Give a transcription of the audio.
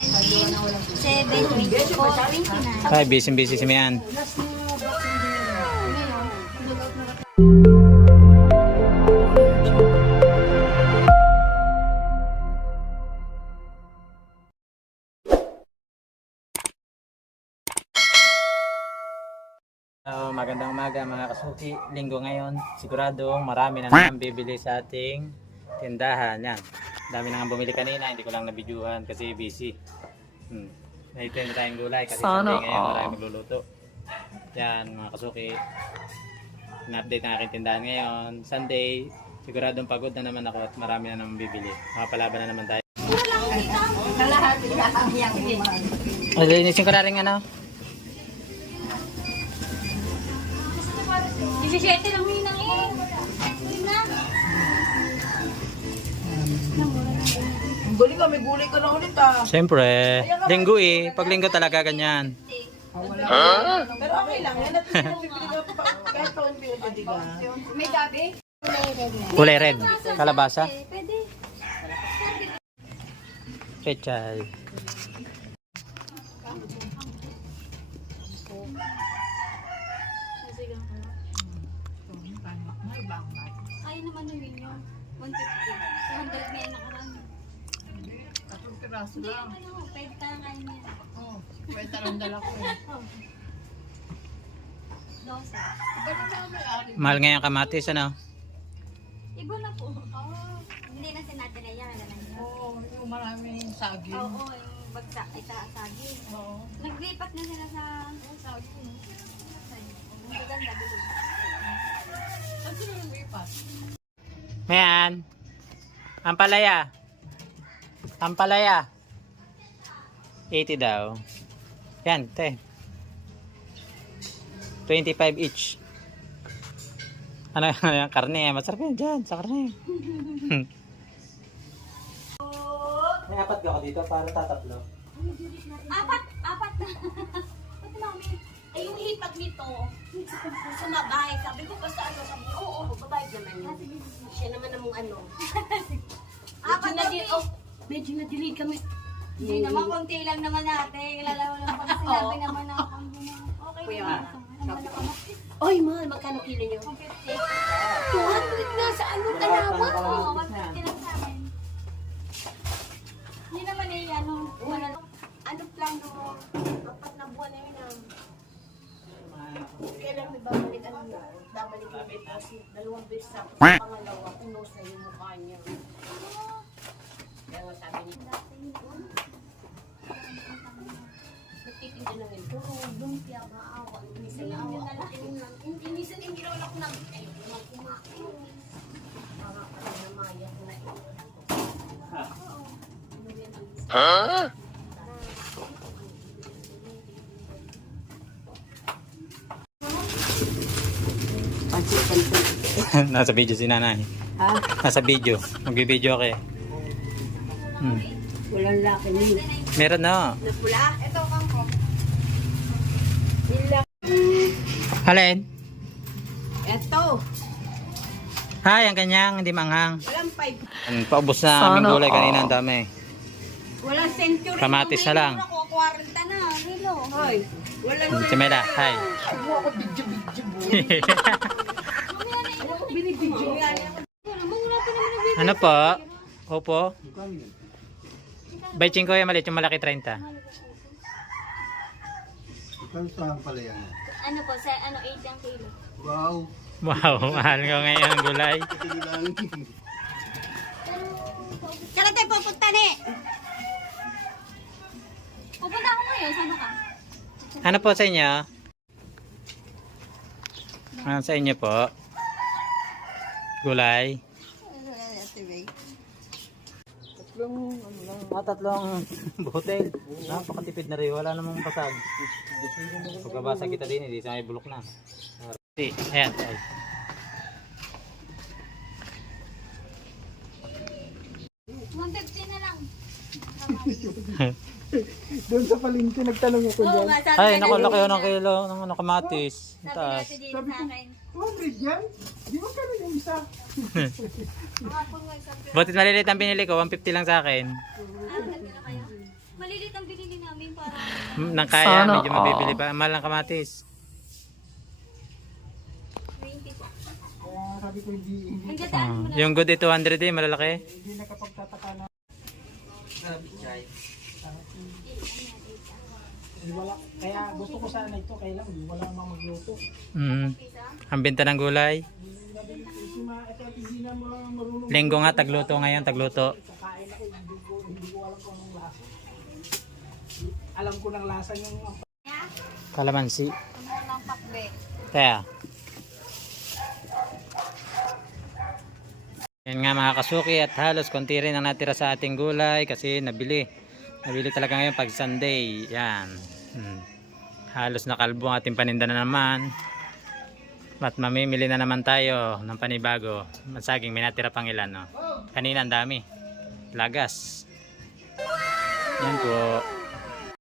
7, 24, 29. Ay, busy si Mian. Magandang umaga mga kasuki. Linggo ngayon. Siguradong marami na naman bibili sa ating tindahan. Yan. Dami na nga bumili kanina. Hindi ko lang nabidyuhan kasi busy. Naitin tayong gulay kasi Sunday ngayon marami magluluto. Yan mga kasuki. Na-update ang aking tindahan ngayon. Sunday. Siguradong pagod na naman ako at marami na naman bibili. Makapalaban na naman tayo. Linisin ko na rin ano. 17 lang hinang eh. Gulay ka, may gulay ka na ulit ah. Siyempre, linggo eh. Pag linggo talaga ganyan. Pero okay lang, yan natin yung bibili ka kahit pa unti ka. May gabi? Kulay red. Kalabasa. Pwede. Pechay. Ay naman yun yung 150. 200 na yung nakaraan. Hindi, ano, pwede ka na kain niya. Pwede lang dala ko eh. 12. Mahal ngayon kamatis ano? Iba na po. Hindi na natin na yan. Oo, yung maraming saging. Oo, yung bagsak ay saging. Oo. Naglipat na sila sa saging. Ang ganda bilog. Saan sila naglipat? Mayan. Ampalaya. Ampalaya. 80 daw. Yan, te. 25 each. Ano yan? Karne. Masarap yan dyan. Sa karne. May apat ka dito para tatatlo. Apat! Pati namin. Ay, yung hipag nito, sa mabayad. Sabi ko, basta ano, sabi ko, oo, babayad naman yun. Siya naman namang ano. Apat na din, medyo na-delay kami. Hindi naman, konti lang naman natin. Ilalawa lang pag sinabi naman na okay naman. Oy, mahal, magkano kilo nyo? 250. 200 na sa ano dalawa? Oo, 150 lang sa amin. Hindi naman eh, ano, wala. Ano plano mo? 4 na buwan na yun ah. Kailan may babalik ano na? Babalik yung deposit. 2 beses sa pangalawa. Unos na yung mukha niya. Kaya nga sabi niya. Nagtitinda lang yun. Puro lumpia, maawa. Minsan na awa. Minsan hindi naman ako nag... Ayaw naman kumain. Mga pala na maya ko na ito. Ha? Nasa video si nanay. Ha? Nasa video. Magbibideo ako eh. Walang laki niyo. Meron na. Napula? Ito kang ko. Alin? Ito. Hay, ang kanyang hindi manghang. Walang 5. Paubos na aming gulay kanina. Ang dami. Walang century. Kamatis na lang. Ako, 40 na, kilo. Hoy. Walang Si Mela, hi. ako bidyo-bidyo mo. Ako binibidyo yan. Ano po? Opo. Bay 5 yung maliit, yung malaki 30. Ikaw saan pala yan? Ano po, sa ano, 8 ang kilo. Wow! Wow, mahal ko ngayon ang gulay. Ito lang. Saan tayo pupunta ni? Pupunta ako ngayon, saan ka? Ano po sa inyo? Ano sa inyo po? Gulay? Tatlong hotel. Napakatipid na rin. Wala namang pasag. Pagkabasa kita din, hindi sa may bulok na. Ayan. Ay. $150 na lang. Doon sa palengke nagtanong ako Oo dyan. nga, sabi Ay, nga naku, nila laki dito ng na- kilo ng ano, kamatis. Ang Sabi nga taas. si Dito sa akin. 200 yan? Di ba kano yung isa? Kahapon nga isang Butit maliliit ang binili ko, 150 lang sa akin. Ah, nagkira kaya? Malilit ang binili namin para... Nang kaya, medyo mabibili pa. Mahal ng kamatis. 20 po. Kaya sabi ko hindi Hanggang mo na. Yung good 200 eh, malalaki. nakapagtataka na. Wala, kaya gusto ko sana ito, kaya lang wala namang magluto. Ang benta ng gulay. Hindi na marunong Linggo nga, tagluto ngayon, tagluto. kakain ako, hindi ko alam kung anong lasa. Alam ko ng lasa yung Kalamansi. Ano ng pakbe? Kaya. Yan nga mga kasuki at halos konti rin ang natira sa ating gulay kasi nabili. Nabili talaga ngayon pag Sunday. Yan. Halos nakalbo ang ating paninda na naman. At mamimili na naman tayo ng panibago. Masaging may natira pang ilan. No? Kanina ang dami. Lagas. Yan po.